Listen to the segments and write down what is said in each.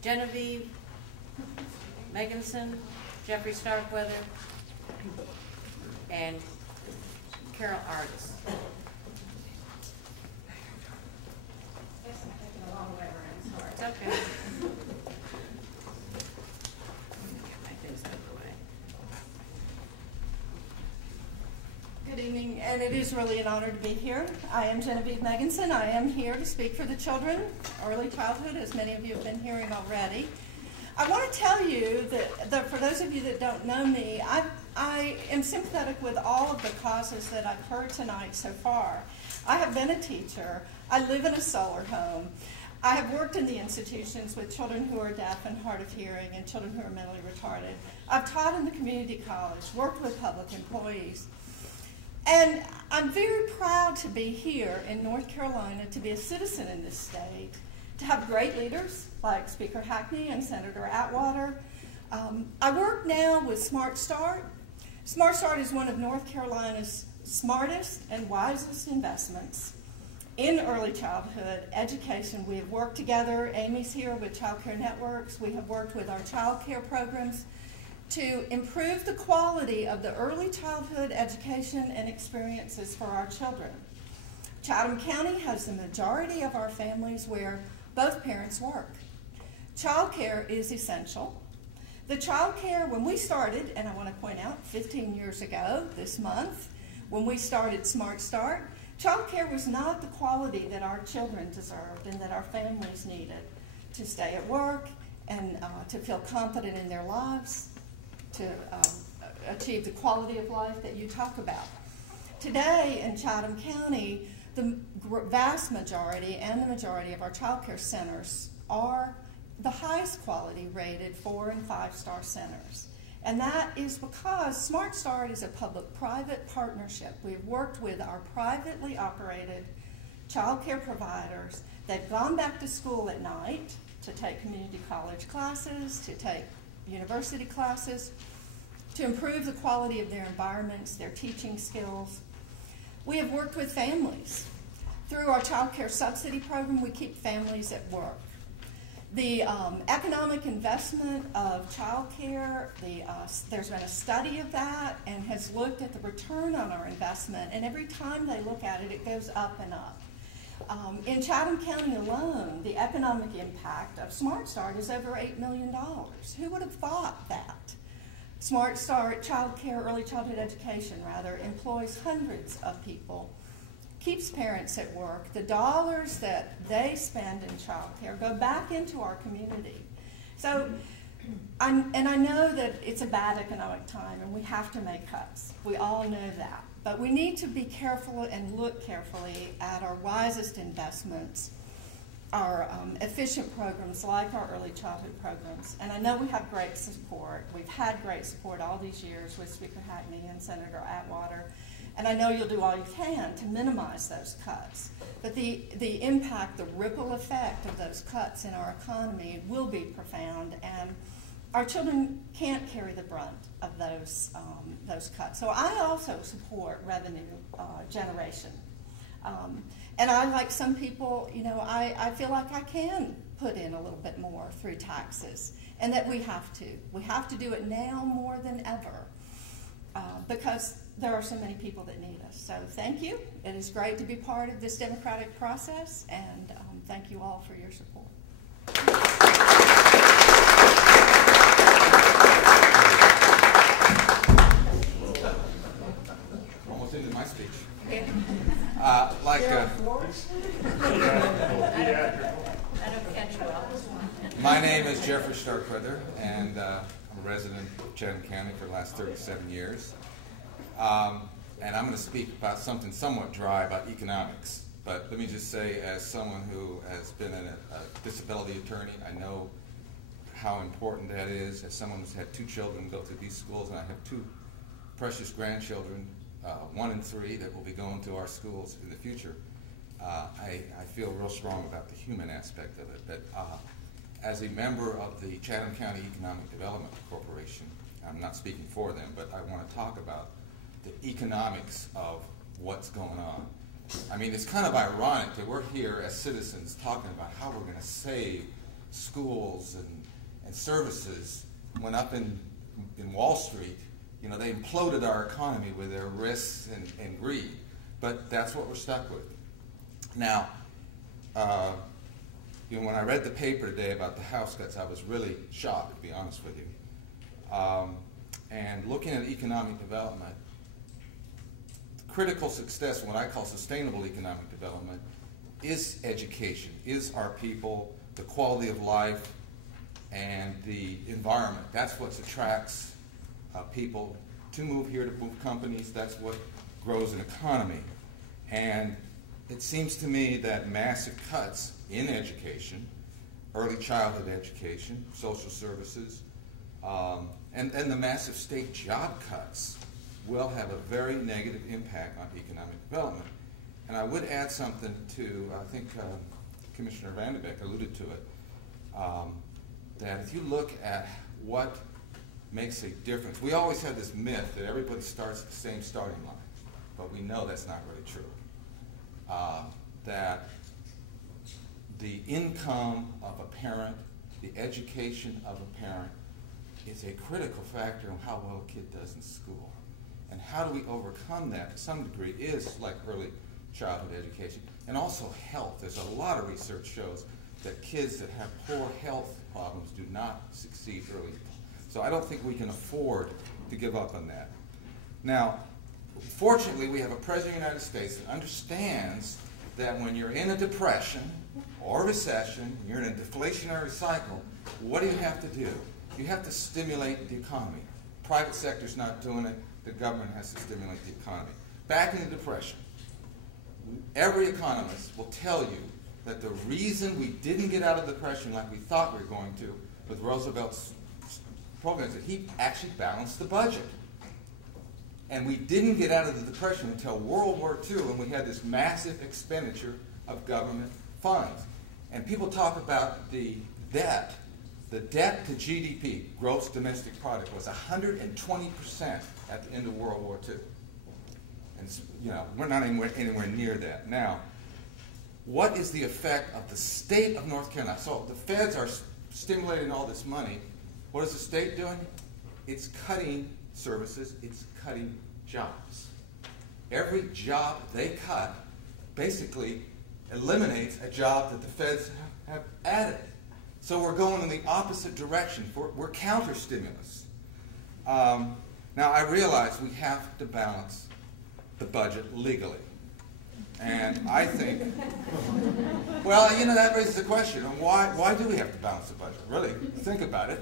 Genevieve Meganson, Jeffrey Starkweather, and Carol Artis. It's okay. Good evening, and it is really an honor to be here. I am Genevieve Meganson. I am here to speak for the children, early childhood, as many of you have been hearing already. I want to tell you that for those of you that don't know me, I am sympathetic with all of the causes that I've heard tonight so far. I have been a teacher. I live in a solar home. I have worked in the institutions with children who are deaf and hard of hearing and children who are mentally retarded. I've taught in the community college, worked with public employees. And I'm very proud to be here in North Carolina, to be a citizen in this state, to have great leaders like Speaker Hackney and Senator Atwater. I work now with Smart Start. Smart Start is one of North Carolina's smartest and wisest investments in early childhood education. We have worked together. Amy's here with Child Care Networks. We have worked with our child care programs to improve the quality of the early childhood education and experiences for our children. Chatham County has the majority of our families where both parents work. Child care is essential. The child care, when we started, and I want to point out 15 years ago this month, when we started Smart Start, child care was not the quality that our children deserved and that our families needed to stay at work and to feel confident in their lives, to achieve the quality of life that you talk about. Today in Chatham County, the vast majority and the majority of our child care centers are the highest quality rated 4- and 5-star centers. And that is because Smart Start is a public-private partnership. We've worked with our privately operated child care providers. They've gone back to school at night to take community college classes, to take university classes, to improve the quality of their environments, their teaching skills. We have worked with families. Through our child care subsidy program, we keep families at work. The economic investment of child care, there's been a study of that and has looked at the return on our investment, and every time they look at it, it goes up and up. In Chatham County alone, the economic impact of Smart Start is over $8 million. Who would have thought that? Smart Start child care, early childhood education rather, employs hundreds of people, keeps parents at work. The dollars that they spend in child care go back into our community. So, I know that it's a bad economic time and we have to make cuts. We all know that. But we need to be careful and look carefully at our wisest investments, our efficient programs like our early childhood programs. And I know we have great support. We've had great support all these years with Speaker Hackney and Senator Atwater. And I know you'll do all you can to minimize those cuts. But the impact, the ripple effect of those cuts in our economy will be profound, and our children can't carry the brunt of those cuts. So I also support revenue generation. And I, like some people, you know, I feel like I can put in a little bit more through taxes, and that we have to. We have to do it now more than ever because there are so many people that need us. So thank you. It is great to be part of this democratic process, and thank you all for your support. Almost into my speech. My name is Jeffrey Starkweather, and I'm a resident of Chatham County for the last 37 years. And I'm going to speak about something somewhat dry about economics. But let me just say, as someone who has been a disability attorney, I know how important that is. As someone who's had 2 children go through these schools, and I have 2 precious grandchildren, 1 and 3, that will be going to our schools in the future, I feel real strong about the human aspect of it. That as a member of the Chatham County Economic Development Corporation, I'm not speaking for them, but I want to talk about the economics of what's going on. I mean, it's kind of ironic that we're here as citizens talking about how we're going to save schools and services went up in Wall Street, you know, they imploded our economy with their risks and greed. But that's what we're stuck with. Now, you know, when I read the paper today about the house cuts, I was really shocked, to be honest with you. And looking at economic development, critical success, what I call sustainable economic development, is education, is our people, the quality of life, and the environment. That's what attracts people to move here, to move companies. That's what grows an economy. And it seems to me that massive cuts in education, early childhood education, social services, and the massive state job cuts will have a very negative impact on economic development. And I would add something to, I think Commissioner Vanderbeek alluded to it, that if you look at what makes a difference, we always have this myth that everybody starts at the same starting line, but we know that's not really true. That the income of a parent, the education of a parent, is a critical factor in how well a kid does in school. And how do we overcome that to some degree is like early childhood education. And also health. There's a lot of research shows that kids that have poor health problems do not succeed early. So I don't think we can afford to give up on that. Now, fortunately, we have a President of the United States that understands that when you're in a depression or a recession, you're in a deflationary cycle, what do you have to do? You have to stimulate the economy. Private sector's not doing it. The government has to stimulate the economy. Back in the Depression, every economist will tell you that the reason we didn't get out of the Depression like we thought we were going to with Roosevelt's programs is that he actually balanced the budget. And we didn't get out of the Depression until World War II, and we had this massive expenditure of government funds. And people talk about the debt. The debt to GDP, gross domestic product, was 120% at the end of World War II. And you know, we're not anywhere near that. Now, what is the effect of the state of North Carolina? So the feds are stimulating all this money. What is the state doing? It's cutting services. It's cutting jobs. Every job they cut basically eliminates a job that the feds have added. So we're going in the opposite direction. We're counter-stimulus. Now, I realize we have to balance the budget legally. And I think, well, you know, that raises the question, why do we have to balance the budget? Really, think about it.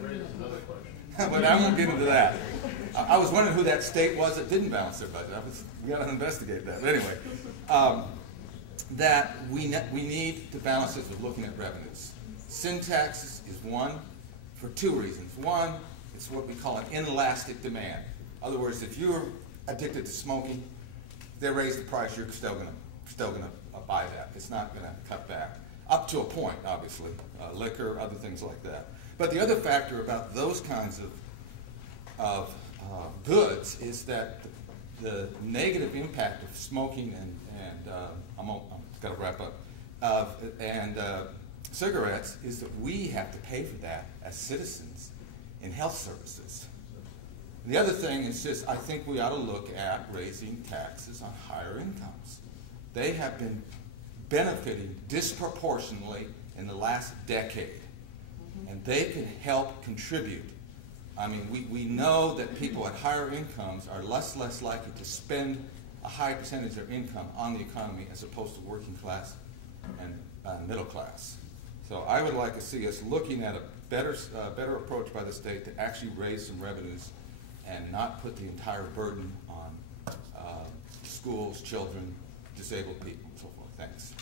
But I won't get into that. I was wondering who that state was that didn't balance their budget. We got to investigate that. But anyway, that we need to balance this with looking at revenues. Sin tax is one for two reasons. One, it's what we call an inelastic demand. In other words, if you're addicted to smoking, they raise the price, you're still going to buy that. It's not going to cut back. Up to a point, obviously. Liquor, other things like that. But the other factor about those kinds of goods is that the negative impact of smoking and I'm got to wrap up, cigarettes is that we have to pay for that as citizens in health services. The other thing is just, I think we ought to look at raising taxes on higher incomes. They have been benefiting disproportionately in the last decade, and they can help contribute. I mean, we know that people at higher incomes are less likely to spend a high percentage of their income on the economy as opposed to working class and middle class. So I would like to see us looking at a better approach by the state to actually raise some revenues and not put the entire burden on schools, children, disabled people, and so forth. Thanks.